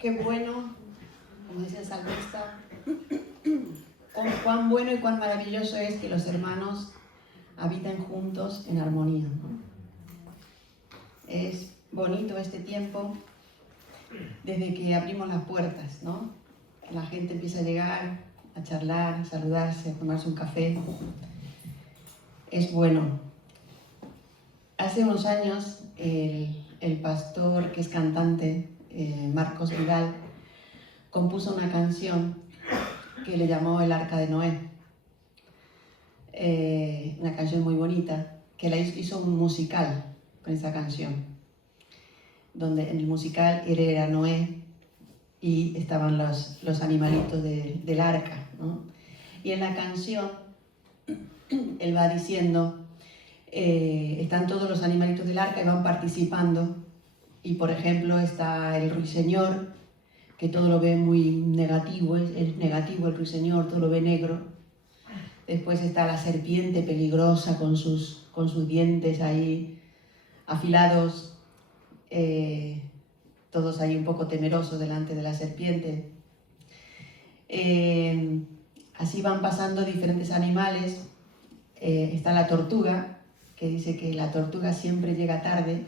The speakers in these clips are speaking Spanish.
qué bueno, como dice el salmista, cuán bueno y cuán maravilloso es que los hermanos habiten juntos en armonía, ¿no? Es bonito este tiempo desde que abrimos las puertas, ¿no? La gente empieza a llegar, a charlar, a saludarse, a tomarse un café. Es bueno. Hace unos años el pastor que es cantante, Marcos Vidal, compuso una canción que le llamó El Arca de Noé. Una canción muy bonita, que la hizo un musical con esa canción, donde en el musical él era Noé y estaban los animalitos del arca, ¿no? Y en la canción él va diciendo, están todos los animalitos del arca y van participando, y por ejemplo está el ruiseñor, que todo lo ve muy negativo, es negativo el ruiseñor, todo lo ve negro. Después está la serpiente peligrosa con sus dientes ahí afilados, todos ahí un poco temerosos delante de la serpiente. Así van pasando diferentes animales. Está la tortuga, que dice que la tortuga siempre llega tarde.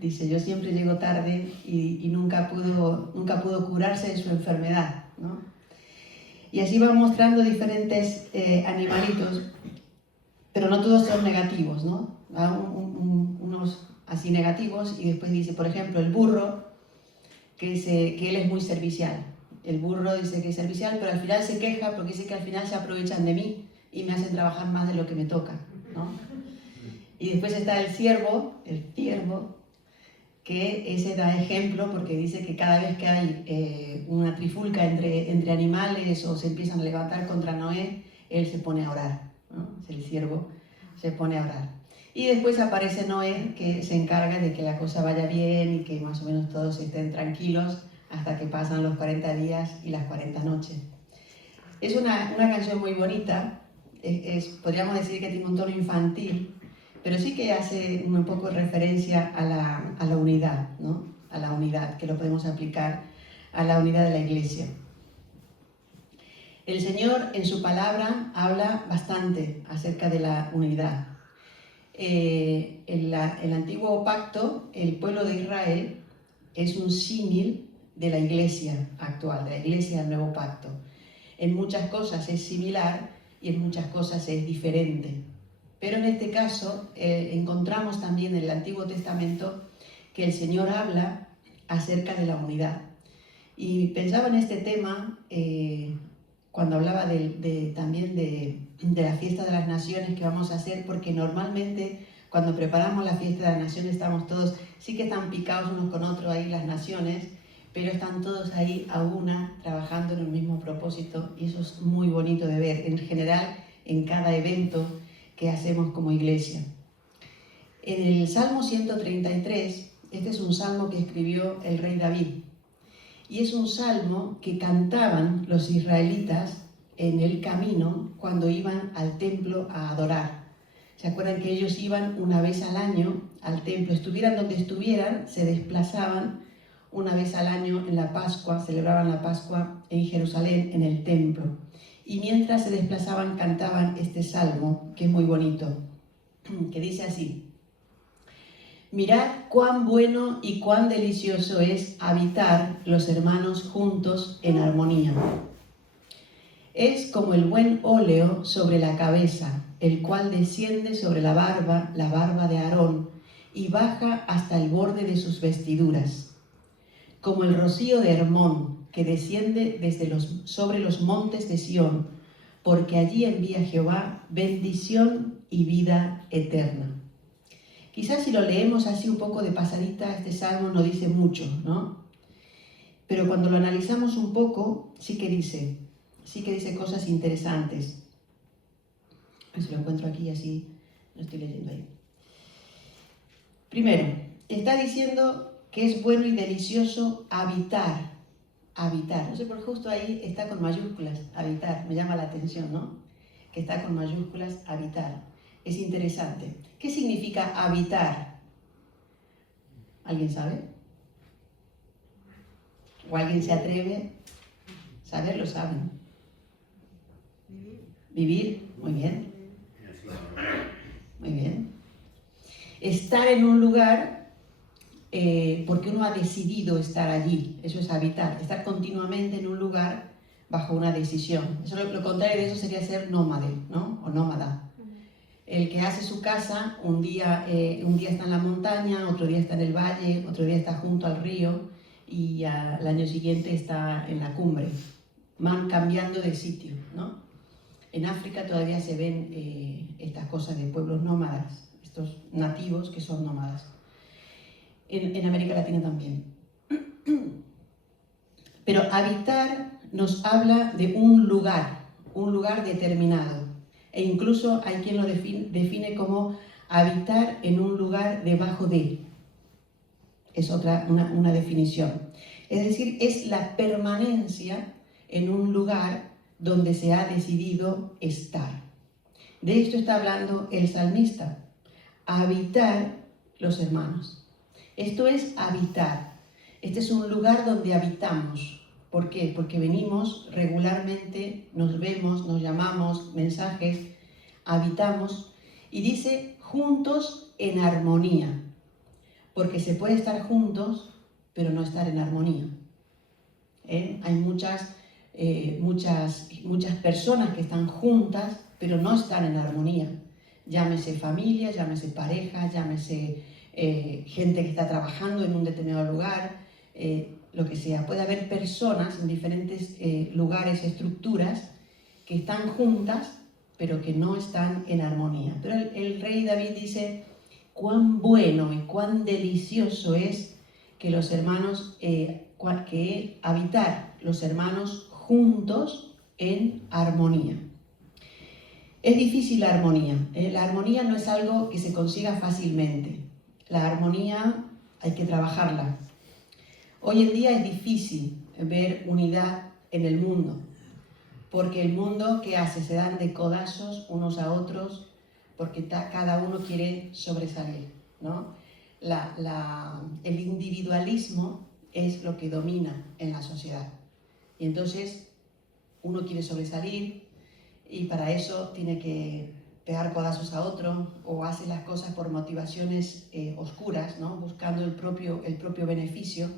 Dice, yo siempre llego tarde y nunca pudo curarse de su enfermedad, ¿no? Y así va mostrando diferentes animalitos, pero no todos son negativos, ¿no? Unos así negativos, y después dice, por ejemplo, el burro, que él es muy servicial. El burro dice que es servicial, pero al final se queja porque dice que al final se aprovechan de mí y me hacen trabajar más de lo que me toca, ¿no? Y después está el ciervo, que ese da ejemplo porque dice que cada vez que hay una trifulca entre animales o se empiezan a levantar contra Noé, él se pone a orar, ¿no? El ciervo se pone a orar. Y después aparece Noé, que se encarga de que la cosa vaya bien y que más o menos todos estén tranquilos hasta que pasan los 40 días y las 40 noches. Es una canción muy bonita, podríamos decir que tiene un tono infantil, pero sí que hace un poco referencia a la unidad, ¿no? A la unidad, que lo podemos aplicar a la unidad de la Iglesia. El Señor en su palabra habla bastante acerca de la unidad. En el antiguo pacto, el pueblo de Israel es un símil de la Iglesia actual, de la Iglesia del nuevo pacto. En muchas cosas es similar y en muchas cosas es diferente. Pero en este caso encontramos también en el Antiguo Testamento que el Señor habla acerca de la unidad. Y pensaba en este tema cuando hablaba también de la fiesta de las naciones que vamos a hacer, porque normalmente cuando preparamos la fiesta de las naciones estamos todos, sí que están picados unos con otros ahí las naciones, pero están todos ahí a una, trabajando en un mismo propósito, y eso es muy bonito de ver, en general, en cada evento que hacemos como iglesia. En el Salmo 133, este es un salmo que escribió el rey David, y es un salmo que cantaban los israelitas en el camino cuando iban al templo a adorar. ¿Se acuerdan que ellos iban una vez al año al templo? Estuvieran donde estuvieran, se desplazaban una vez al año en la Pascua, celebraban la Pascua en Jerusalén, en el templo. Y mientras se desplazaban cantaban este salmo, que es muy bonito, que dice así: mirad cuán bueno y cuán delicioso es habitar los hermanos juntos en armonía. Es como el buen óleo sobre la cabeza, el cual desciende sobre la barba de Aarón, y baja hasta el borde de sus vestiduras. Como el rocío de Hermón, que desciende sobre los montes de Sión, porque allí envía Jehová bendición y vida eterna. Quizás si lo leemos así un poco de pasadita, este salmo no dice mucho, ¿no? Pero cuando lo analizamos un poco, sí que dice cosas interesantes. A ver si lo encuentro aquí, así lo estoy leyendo ahí. Primero, está diciendo que es bueno y delicioso habitar. No sé por qué justo ahí está con mayúsculas, habitar, me llama la atención, ¿no? Que está con mayúsculas, habitar. Es interesante. ¿Qué significa habitar? ¿Alguien sabe? ¿O alguien se atreve? Saber lo saben. Vivir, muy bien. Muy bien. Estar en un lugar porque uno ha decidido estar allí. Eso es habitar. Estar continuamente en un lugar bajo una decisión. Eso, lo contrario de eso sería ser nómade, ¿no? O nómada. El que hace su casa, un día está en la montaña, otro día está en el valle, otro día está junto al río y al año siguiente está en la cumbre. Van cambiando de sitio, ¿no? En África todavía se ven estas cosas de pueblos nómadas, estos nativos que son nómadas. En América Latina también. Pero habitar nos habla de un lugar determinado. E incluso hay quien lo define como habitar en un lugar debajo de. Es una definición. Es decir, es la permanencia en un lugar donde se ha decidido estar. De esto está hablando el salmista. Habitar los hermanos. Esto es habitar. Este es un lugar donde habitamos. ¿Por qué? Porque venimos regularmente, nos vemos, nos llamamos, mensajes, habitamos. Y dice juntos en armonía. Porque se puede estar juntos, pero no estar en armonía. Hay muchas personas que están juntas, pero no están en armonía. Llámese familia, llámese pareja, llámese gente que está trabajando en un determinado lugar, lo que sea. Puede haber personas en diferentes lugares, estructuras, que están juntas, pero que no están en armonía. Pero el rey David dice, cuán bueno y cuán delicioso es que los hermanos, que habitar los hermanos juntos en armonía. Es difícil la armonía. La armonía no es algo que se consiga fácilmente. La armonía hay que trabajarla. Hoy en día es difícil ver unidad en el mundo, porque el mundo, ¿qué hace? Se dan de codazos unos a otros, porque cada uno quiere sobresalir, ¿no? El individualismo es lo que domina en la sociedad. Y entonces uno quiere sobresalir y para eso tiene que pegar codazos a otro o hace las cosas por motivaciones oscuras, ¿no? Buscando el propio beneficio.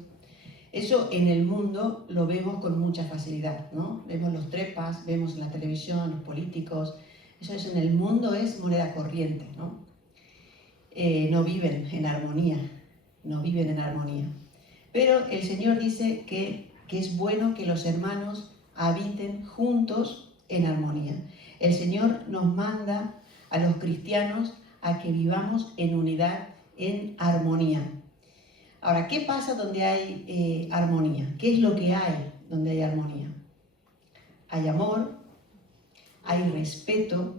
Eso en el mundo lo vemos con mucha facilidad, ¿no? Vemos los trepas, vemos en la televisión, los políticos. Eso en el mundo es moneda corriente, ¿no? No viven en armonía, no viven en armonía. Pero el Señor dice que es bueno que los hermanos habiten juntos en armonía. El Señor nos manda a los cristianos a que vivamos en unidad, en armonía. Ahora, ¿qué pasa donde hay armonía? ¿Qué es lo que hay donde hay armonía? Hay amor, hay respeto,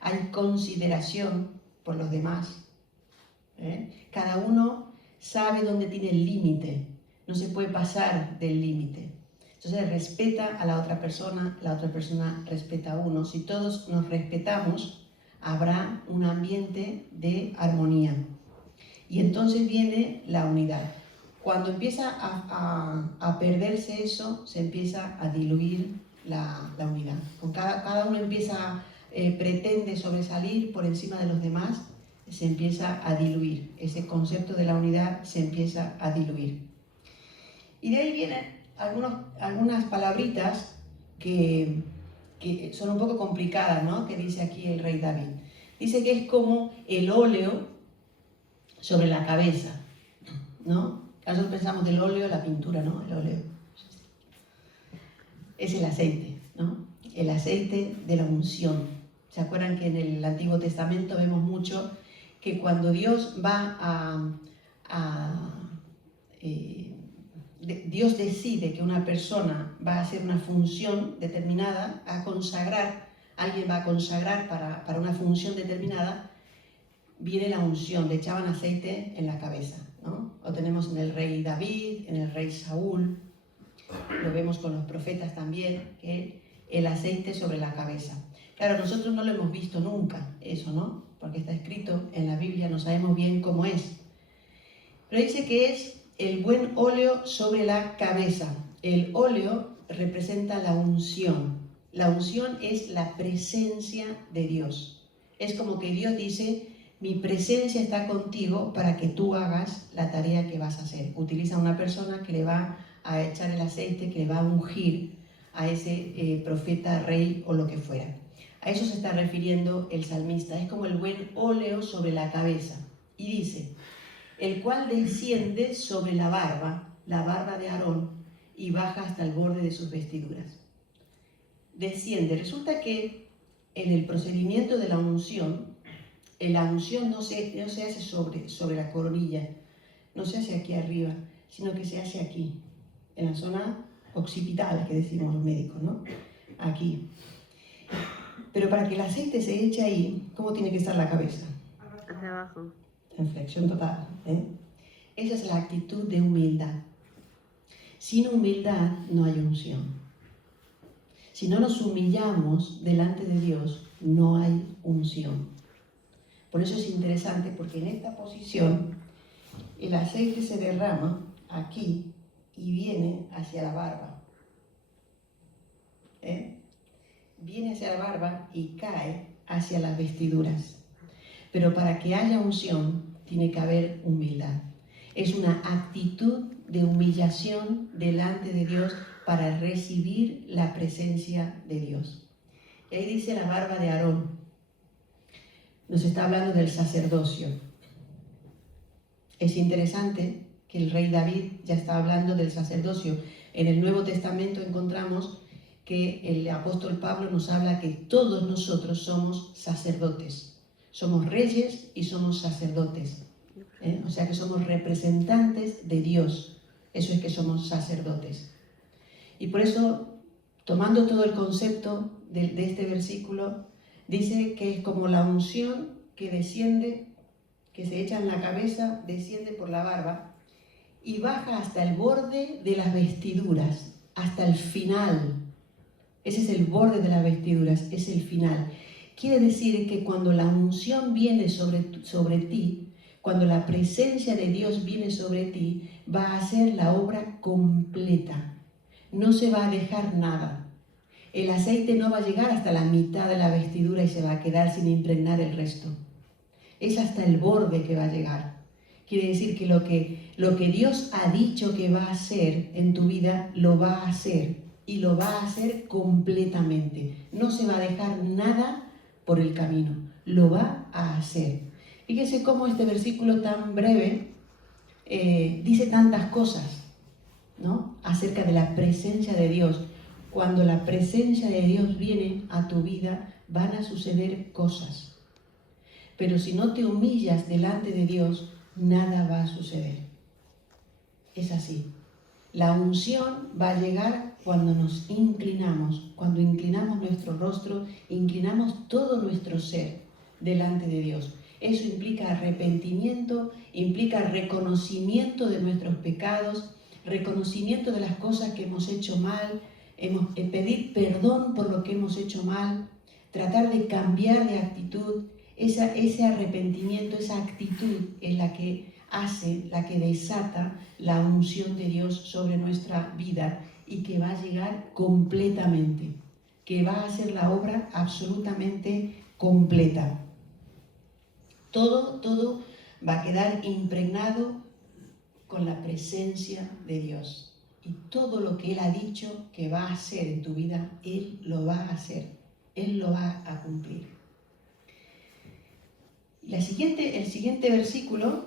hay consideración por los demás. Cada uno sabe dónde tiene el límite, no se puede pasar del límite. Entonces respeta a la otra persona respeta a uno. Si todos nos respetamos, habrá un ambiente de armonía. Y entonces viene la unidad. Cuando empieza a perderse eso, se empieza a diluir la unidad. Cada uno pretende sobresalir por encima de los demás, se empieza a diluir. Ese concepto de la unidad se empieza a diluir. Y de ahí vienen algunas palabritas que son un poco complicadas, ¿no? Que dice aquí el rey David. Dice que es como el óleo sobre la cabeza, ¿no? Nosotros pensamos del óleo, la pintura, ¿no? El óleo. Es el aceite, ¿no? El aceite de la unción. ¿Se acuerdan que en el Antiguo Testamento vemos mucho que cuando Dios Dios decide que una persona va a hacer una función determinada, alguien va a consagrar para una función determinada, viene la unción, le echaban aceite en la cabeza, ¿no? Lo tenemos en el rey David, en el rey Saúl, lo vemos con los profetas también, que el aceite sobre la cabeza. Claro, nosotros no lo hemos visto nunca, eso, ¿no? Porque está escrito en la Biblia, no sabemos bien cómo es. Pero dice que es el buen óleo sobre la cabeza. El óleo representa la unción. La unción es la presencia de Dios. Es como que Dios dice, mi presencia está contigo para que tú hagas la tarea que vas a hacer. Utiliza una persona que le va a echar el aceite, que le va a ungir a ese profeta, rey o lo que fuera. A eso se está refiriendo el salmista. Es como el buen óleo sobre la cabeza. Y dice, el cual desciende sobre la barba de Aarón, y baja hasta el borde de sus vestiduras. Desciende. Resulta que en el procedimiento de la unción no se hace sobre la coronilla, no se hace aquí arriba, sino que se hace aquí, en la zona occipital, que decimos los médicos, ¿no? Aquí. Pero para que el aceite se eche ahí, ¿cómo tiene que estar la cabeza? Hacia abajo. En flexión total. Esa es la actitud de humildad. Sin humildad no hay unción. Si no nos humillamos delante de Dios, no hay unción. Por eso es interesante, porque en esta posición el aceite se derrama aquí y viene hacia la barba. Viene hacia la barba y cae hacia las vestiduras. Pero para que haya unción, tiene que haber humildad. Es una actitud de humillación delante de Dios para recibir la presencia de Dios. Y ahí dice la barba de Aarón. Nos está hablando del sacerdocio. Es interesante que el rey David ya está hablando del sacerdocio. En el Nuevo Testamento encontramos que el apóstol Pablo nos habla que todos nosotros somos sacerdotes. Somos reyes y somos sacerdotes. O sea que somos representantes de Dios. Eso es que somos sacerdotes. Y por eso, tomando todo el concepto de este versículo, dice que es como la unción que desciende, que se echa en la cabeza, desciende por la barba y baja hasta el borde de las vestiduras, hasta el final. Ese es el borde de las vestiduras, es el final. Quiere decir que cuando la unción viene sobre ti, cuando la presencia de Dios viene sobre ti, va a hacer la obra completa. No se va a dejar nada. El aceite no va a llegar hasta la mitad de la vestidura y se va a quedar sin impregnar el resto. Es hasta el borde que va a llegar. Quiere decir que lo que Dios ha dicho que va a hacer en tu vida, lo va a hacer. Y lo va a hacer completamente. No se va a dejar nada por el camino. Lo va a hacer. Fíjese cómo este versículo tan breve dice tantas cosas, ¿no? Acerca de la presencia de Dios. Cuando la presencia de Dios viene a tu vida, van a suceder cosas. Pero si no te humillas delante de Dios, nada va a suceder. Es así. La unción va a llegar cuando nos inclinamos, cuando inclinamos nuestro rostro, inclinamos todo nuestro ser delante de Dios. Eso implica arrepentimiento, implica reconocimiento de nuestros pecados, reconocimiento de las cosas que hemos hecho mal, pedir perdón por lo que hemos hecho mal, tratar de cambiar de actitud. Ese arrepentimiento, esa actitud es la que desata la unción de Dios sobre nuestra vida y que va a llegar completamente, que va a hacer la obra absolutamente completa. Todo va a quedar impregnado con la presencia de Dios. Y todo lo que Él ha dicho que va a hacer en tu vida, Él lo va a hacer. Él lo va a cumplir. El siguiente versículo,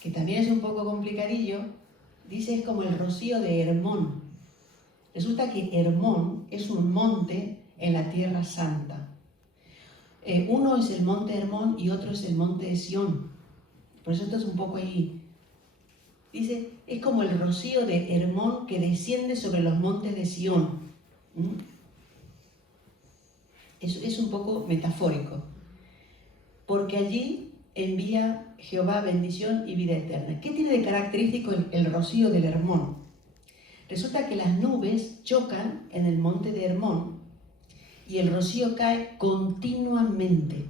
que también es un poco complicadillo, dice es como el rocío de Hermón. Resulta que Hermón es un monte en la Tierra Santa. Uno es el monte Hermón y otro es el monte de Sión. Por eso esto es un poco ahí. Dice, es como el rocío de Hermón que desciende sobre los montes de Sión. Es un poco metafórico. Porque allí envía Jehová bendición y vida eterna. ¿Qué tiene de característico el rocío del Hermón? Resulta que las nubes chocan en el monte de Hermón y el rocío cae continuamente.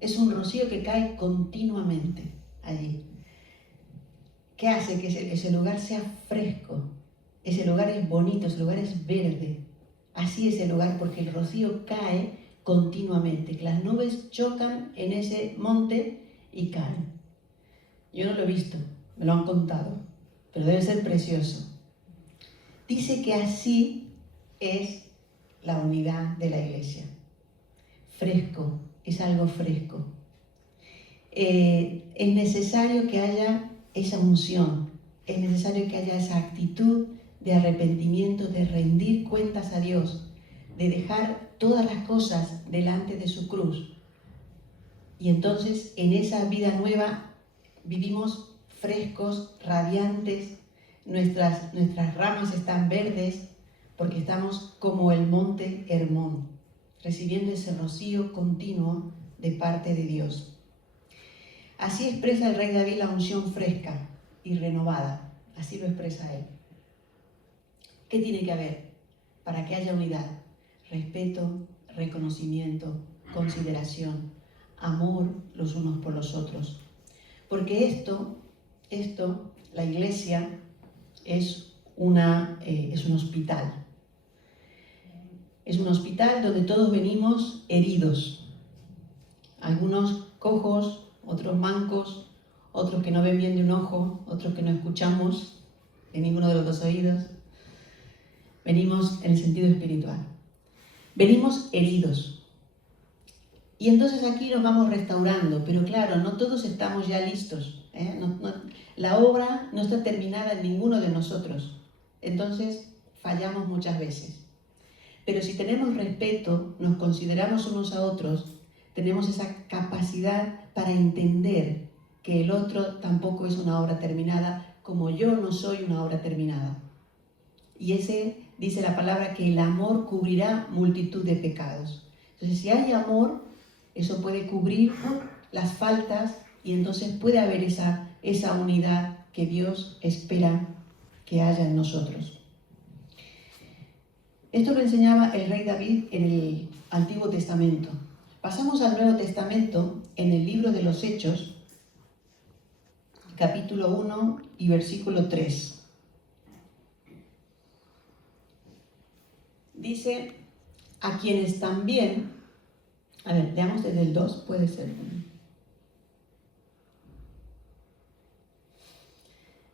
Es un rocío que cae continuamente allí. ¿qué hace que ese lugar sea fresco? Ese lugar es bonito, ese lugar es verde. Así es el lugar porque el rocío cae continuamente, que las nubes chocan en ese monte y caen. Yo no lo he visto, me lo han contado, pero debe ser precioso. Dice que así es la unidad de la iglesia. Fresco, es algo fresco. Es necesario que haya esa unción, es necesario que haya esa actitud de arrepentimiento, de rendir cuentas a Dios, de dejar todas las cosas delante de su cruz. Y entonces en esa vida nueva vivimos frescos, radiantes, nuestras ramas están verdes porque estamos como el monte Hermón, recibiendo ese rocío continuo de parte de Dios. Así expresa el rey David la unción fresca y renovada, así lo expresa él. ¿Qué tiene que haber para que haya unidad? Respeto, reconocimiento, consideración, amor los unos por los otros. Porque esto, la iglesia es un hospital. Es un hospital donde todos venimos heridos. Algunos cojos, otros mancos, otros que no ven bien de un ojo, otros que no escuchamos de ninguno de los dos oídos. Venimos en el sentido espiritual. Venimos heridos. Y entonces aquí nos vamos restaurando, pero claro, no todos estamos ya listos. La obra no está terminada en ninguno de nosotros. Entonces fallamos muchas veces. Pero si tenemos respeto, nos consideramos unos a otros, tenemos esa capacidad para entender que el otro tampoco es una obra terminada, como yo no soy una obra terminada. Y dice la palabra que el amor cubrirá multitud de pecados. Entonces, si hay amor, eso puede cubrir las faltas y entonces puede haber esa unidad que Dios espera que haya en nosotros. Esto lo enseñaba el rey David en el Antiguo Testamento. Pasamos al Nuevo Testamento en el libro de los Hechos, capítulo 1 y versículo 3. Dice, a quienes también, leamos desde el 2, puede ser.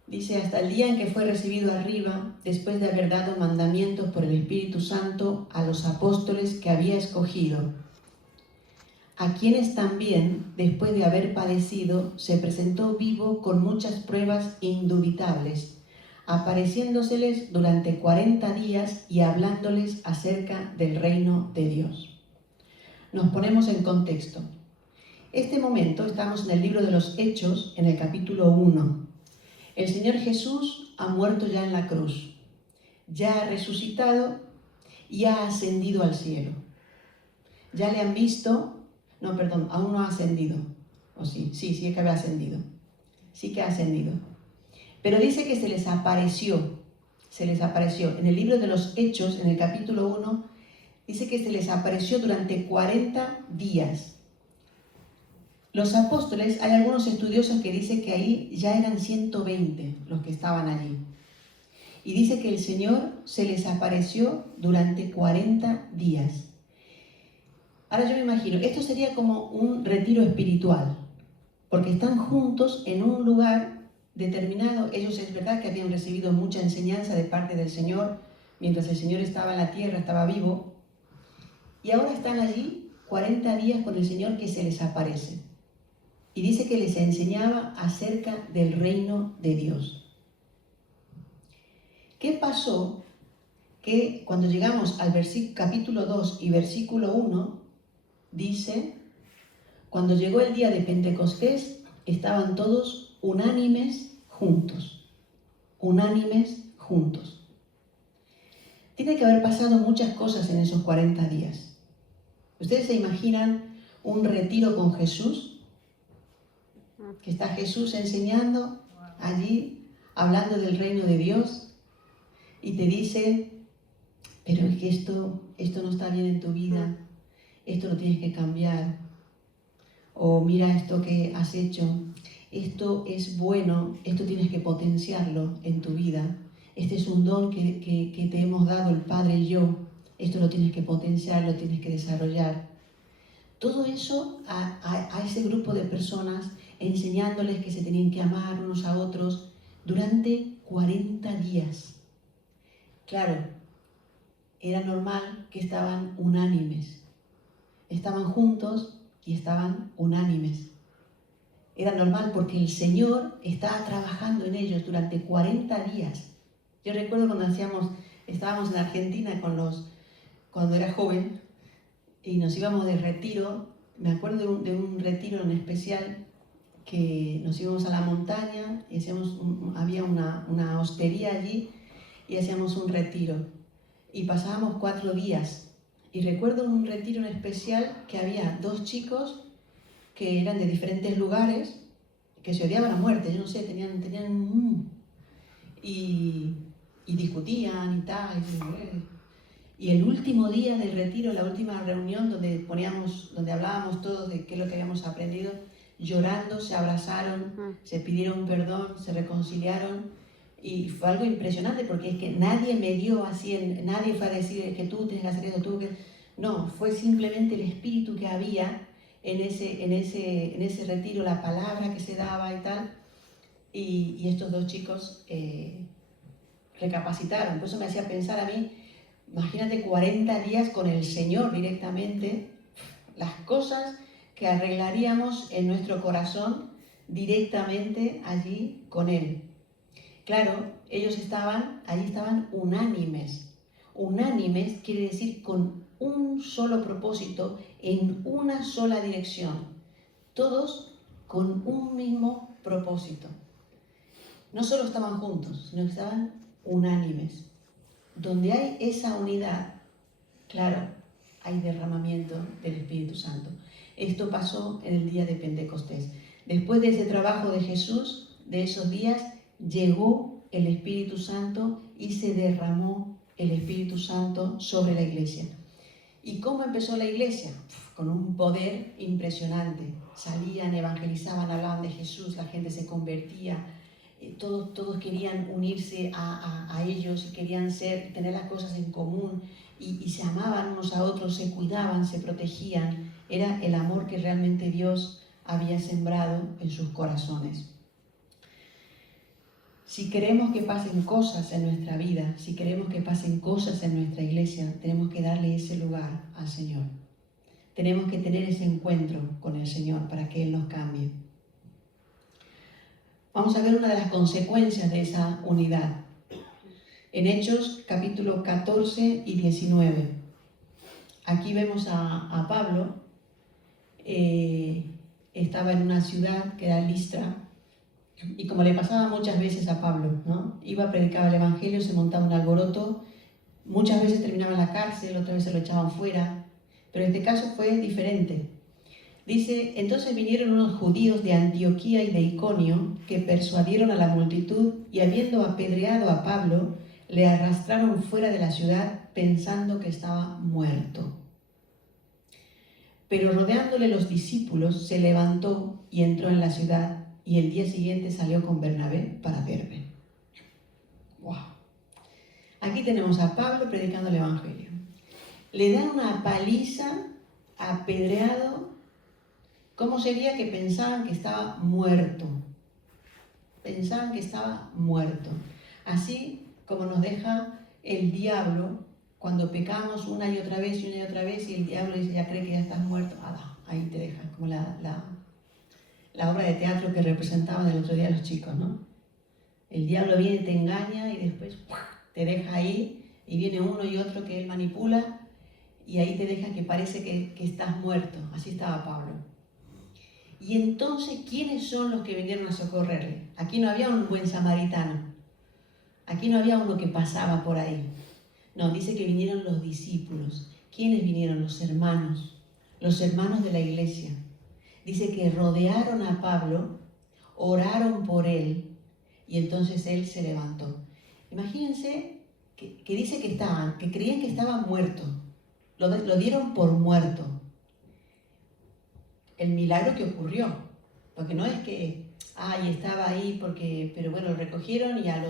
Dice, hasta el día en que fue recibido arriba, después de haber dado mandamientos por el Espíritu Santo a los apóstoles que había escogido, a quienes también, después de haber padecido, se presentó vivo con muchas pruebas indubitables, apareciéndoseles durante 40 días y hablándoles acerca del reino de Dios. Nos ponemos en contexto. Este momento estamos en el libro de los Hechos, en el capítulo 1. El Señor Jesús ha muerto ya en la cruz, ya ha resucitado y ha ascendido al cielo. Ya le han visto, aún no ha ascendido. ¿O sí? Sí, es que había ascendido. Sí que ha ascendido. Pero dice que se les apareció. En el libro de los Hechos, en el capítulo 1, dice que se les apareció durante 40 días. Los apóstoles, hay algunos estudiosos que dicen que ahí ya eran 120 los que estaban allí. Y dice que el Señor se les apareció durante 40 días. Ahora yo me imagino, esto sería como un retiro espiritual, porque están juntos en un lugar determinado. Ellos es verdad que habían recibido mucha enseñanza de parte del Señor, mientras el Señor estaba en la tierra, estaba vivo, y ahora están allí 40 días con el Señor que se les aparece. Y dice que les enseñaba acerca del reino de Dios. ¿Qué pasó? Que cuando llegamos al capítulo 2 y versículo 1, dice, cuando llegó el día de Pentecostés, estaban todos unánimes juntos. Unánimes juntos. Tiene que haber pasado muchas cosas en esos 40 días. ¿Ustedes se imaginan un retiro con Jesús? Que está Jesús enseñando allí, hablando del reino de Dios, y te dice, pero es que esto no está bien en tu vida, esto lo tienes que cambiar, o mira esto que has hecho. esto es bueno, esto tienes que potenciarlo en tu vida, este es un don que te hemos dado el Padre y yo, esto lo tienes que potenciar, lo tienes que desarrollar. Todo eso a ese grupo de personas, enseñándoles que se tenían que amar unos a otros durante 40 días. Claro, era normal que estaban unánimes. Estaban juntos y estaban unánimes. Era normal porque el Señor estaba trabajando en ellos durante 40 días. Yo recuerdo cuando estábamos en Argentina cuando era joven y nos íbamos de retiro. Me acuerdo de un retiro en especial que nos íbamos a la montaña y había una hostería allí y hacíamos un retiro. Y pasábamos 4 días. Y recuerdo un retiro en especial que había 2 chicos que eran de diferentes lugares, que se odiaban a muerte, yo no sé, y discutían y tal. Y el último día del retiro, la última reunión donde hablábamos todos de qué es lo que habíamos aprendido, llorando, se abrazaron, se pidieron perdón, se reconciliaron. Y fue algo impresionante porque es que nadie me dio así, nadie fue a decir que tú tienes que hacer eso, No, fue simplemente el espíritu que había en ese retiro, la palabra que se daba y tal. Y estos 2 chicos recapacitaron. Por eso me hacía pensar a mí, imagínate 40 días con el Señor directamente, las cosas que arreglaríamos en nuestro corazón directamente allí con Él. Claro, ellos allí estaban unánimes. Unánimes quiere decir con un solo propósito, en una sola dirección. Todos con un mismo propósito. No solo estaban juntos, sino que estaban unánimes. Donde hay esa unidad, claro, hay derramamiento del Espíritu Santo. Esto pasó en el día de Pentecostés. Después de ese trabajo de Jesús, de esos días, llegó el Espíritu Santo y se derramó el Espíritu Santo sobre la iglesia. ¿Y cómo empezó la iglesia? Con un poder impresionante. Salían, evangelizaban, hablaban de Jesús, la gente se convertía, todos querían unirse a ellos y querían tener las cosas en común y se amaban unos a otros, se cuidaban, se protegían. Era el amor que realmente Dios había sembrado en sus corazones. Si queremos que pasen cosas en nuestra vida, si queremos que pasen cosas en nuestra iglesia, tenemos que darle ese lugar al Señor. Tenemos que tener ese encuentro con el Señor para que Él nos cambie. Vamos a ver una de las consecuencias de esa unidad. En Hechos capítulo 14 y 19. Aquí vemos a Pablo. Estaba en una ciudad que era Listra. Y como le pasaba muchas veces a Pablo, ¿no? Iba, predicaba el Evangelio, se montaba un alboroto, muchas veces terminaba en la cárcel, otras veces lo echaban fuera, pero en este caso fue diferente. Dice, entonces vinieron unos judíos de Antioquía y de Iconio que persuadieron a la multitud y habiendo apedreado a Pablo, le arrastraron fuera de la ciudad pensando que estaba muerto. Pero rodeándole los discípulos, se levantó y entró en la ciudad y el día siguiente salió con Bernabé para Derbe. ¡Wow! Aquí tenemos a Pablo predicando el Evangelio. Le dan una paliza, apedreado. ¿Cómo sería que pensaban que estaba muerto? Pensaban que estaba muerto. Así como nos deja el diablo cuando pecamos una y otra vez y el diablo dice, ya cree que ya estás muerto. Ahí te deja, como la obra de teatro que representaban el otro día los chicos, ¿no? El diablo viene, te engaña y después te deja ahí y viene uno y otro que él manipula y ahí te deja que parece que estás muerto. Así estaba Pablo. Y entonces, ¿quiénes son los que vinieron a socorrerle? Aquí no había un buen samaritano. Aquí no había uno que pasaba por ahí. No, dice que vinieron los discípulos. ¿Quiénes vinieron? Los hermanos de la iglesia. Dice que rodearon a Pablo, oraron por él y entonces él se levantó. Imagínense que dice que creían que estaba muerto. Lo dieron por muerto. El milagro que ocurrió. Porque no es que ay, estaba ahí pero bueno, lo recogieron y a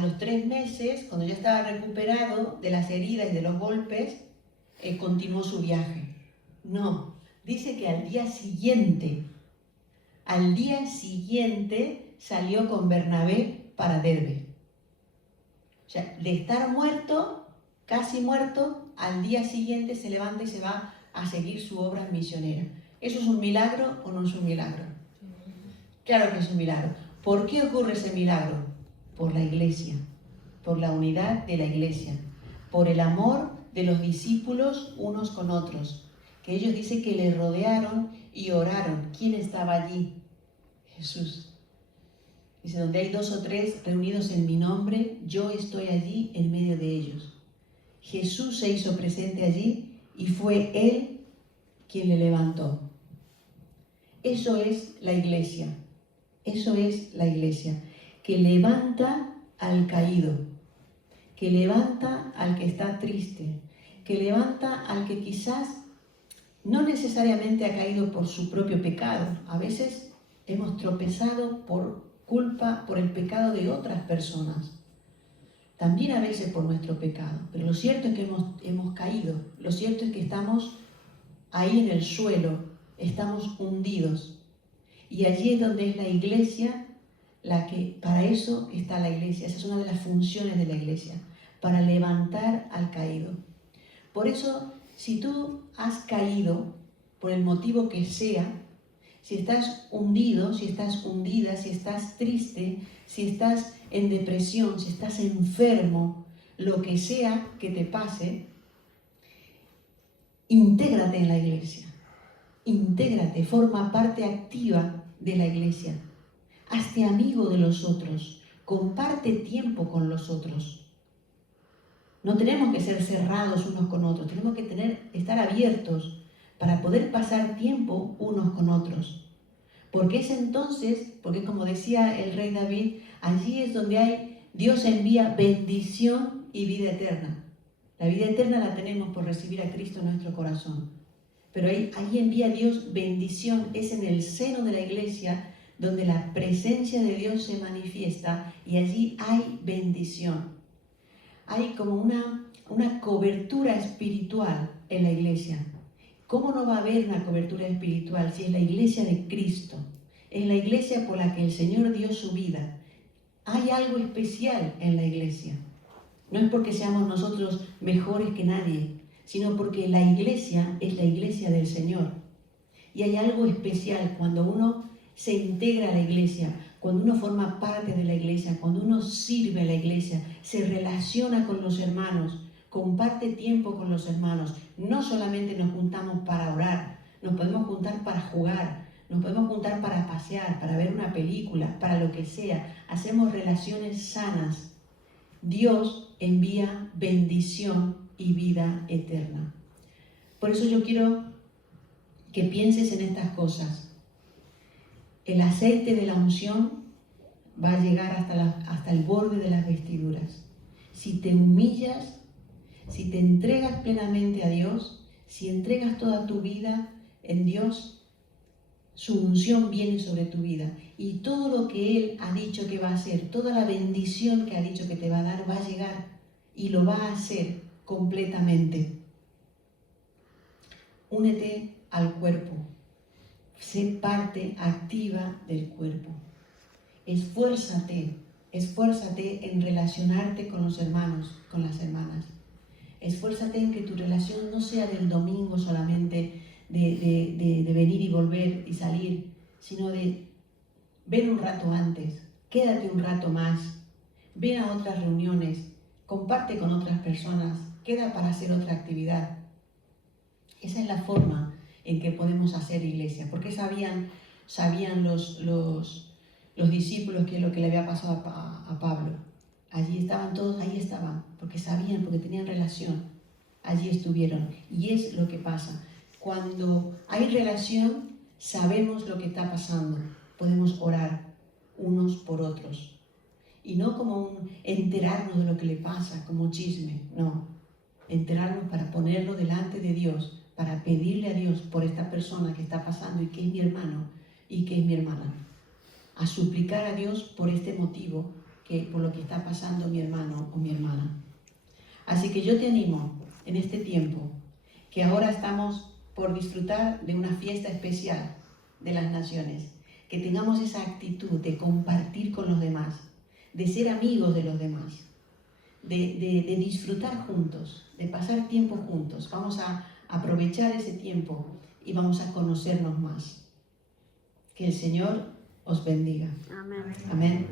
los 3 meses, cuando ya estaba recuperado de las heridas y de los golpes, continuó su viaje. No, dice que al día siguiente salió con Bernabé para Derbe. O sea, de estar muerto, casi muerto, al día siguiente se levanta y se va a seguir su obra misionera. ¿Eso es un milagro o no es un milagro? Claro que es un milagro. ¿Por qué ocurre ese milagro? Por la iglesia, por la unidad de la iglesia, por el amor de los discípulos unos con otros, que ellos dicen que le rodearon y oraron. ¿Quién estaba allí? Jesús. Dice, donde hay 2 o 3 reunidos en mi nombre, yo estoy allí en medio de ellos. Jesús se hizo presente allí y fue Él quien le levantó. Eso es la iglesia. Eso es la iglesia, que levanta al caído, que levanta al que está triste, que levanta al que quizás no necesariamente ha caído por su propio pecado. A veces hemos tropezado por culpa, por el pecado de otras personas. También a veces por nuestro pecado. Pero lo cierto es que hemos caído. Lo cierto es que estamos ahí en el suelo, estamos hundidos. Y allí es donde es la iglesia, para eso está la iglesia. Esa es una de las funciones de la iglesia, para levantar al caído. Por eso, si tú has caído, por el motivo que sea, si estás hundido, si estás hundida, si estás triste, si estás en depresión, si estás enfermo, lo que sea que te pase, intégrate en la iglesia. Intégrate, forma parte activa de la iglesia. Hazte amigo de los otros, comparte tiempo con los otros. No tenemos que ser cerrados unos con otros, tenemos que estar abiertos para poder pasar tiempo unos con otros. Porque es entonces, porque como decía el rey David, allí es donde Dios envía bendición y vida eterna. La vida eterna la tenemos por recibir a Cristo en nuestro corazón. Pero ahí envía Dios bendición, es en el seno de la iglesia donde la presencia de Dios se manifiesta y allí hay bendición. Hay como una cobertura espiritual en la iglesia. ¿Cómo no va a haber una cobertura espiritual si es la iglesia de Cristo? Es la iglesia por la que el Señor dio su vida. Hay algo especial en la iglesia. No es porque seamos nosotros mejores que nadie, sino porque la iglesia es la iglesia del Señor. Y hay algo especial cuando uno se integra a la iglesia, cuando uno forma parte de la iglesia, cuando uno sirve a la iglesia, se relaciona con los hermanos, comparte tiempo con los hermanos. No solamente nos juntamos para orar, nos podemos juntar para jugar, nos podemos juntar para pasear, para ver una película, para lo que sea. Hacemos relaciones sanas. Dios envía bendición y vida eterna. Por eso yo quiero que pienses en estas cosas. El aceite de la unción va a llegar hasta el borde de las vestiduras. Si te humillas, si te entregas plenamente a Dios, si entregas toda tu vida en Dios, su unción viene sobre tu vida. Y todo lo que Él ha dicho que va a hacer, toda la bendición que ha dicho que te va a dar, va a llegar y lo va a hacer completamente. Únete al cuerpo. Sé parte activa del cuerpo. Esfuérzate en relacionarte con los hermanos, con las hermanas. Esfuérzate en que tu relación no sea del domingo solamente, de venir y volver y salir, sino de ven un rato antes, quédate un rato más, ven a otras reuniones, comparte con otras personas, queda para hacer otra actividad. Esa es la forma en que podemos hacer iglesia, porque sabían los discípulos que es lo que le había pasado a Pablo. Allí estaban todos, ahí estaban, porque sabían, porque tenían relación. Allí estuvieron. Y es lo que pasa. Cuando hay relación, sabemos lo que está pasando. Podemos orar unos por otros. Y no como enterarnos de lo que le pasa, como chisme. No. Enterarnos para ponerlo delante de Dios, para pedirle a Dios por esta persona que está pasando y que es mi hermano y que es mi hermana. a suplicar a Dios por este motivo, por lo que está pasando mi hermano o mi hermana. Así que yo te animo en este tiempo, que ahora estamos por disfrutar de una fiesta especial de las naciones, que tengamos esa actitud de compartir con los demás, de ser amigos de los demás, de disfrutar juntos, de pasar tiempo juntos. Vamos a aprovechar ese tiempo y vamos a conocernos más. Que el Señor os bendiga. Amén. Amén.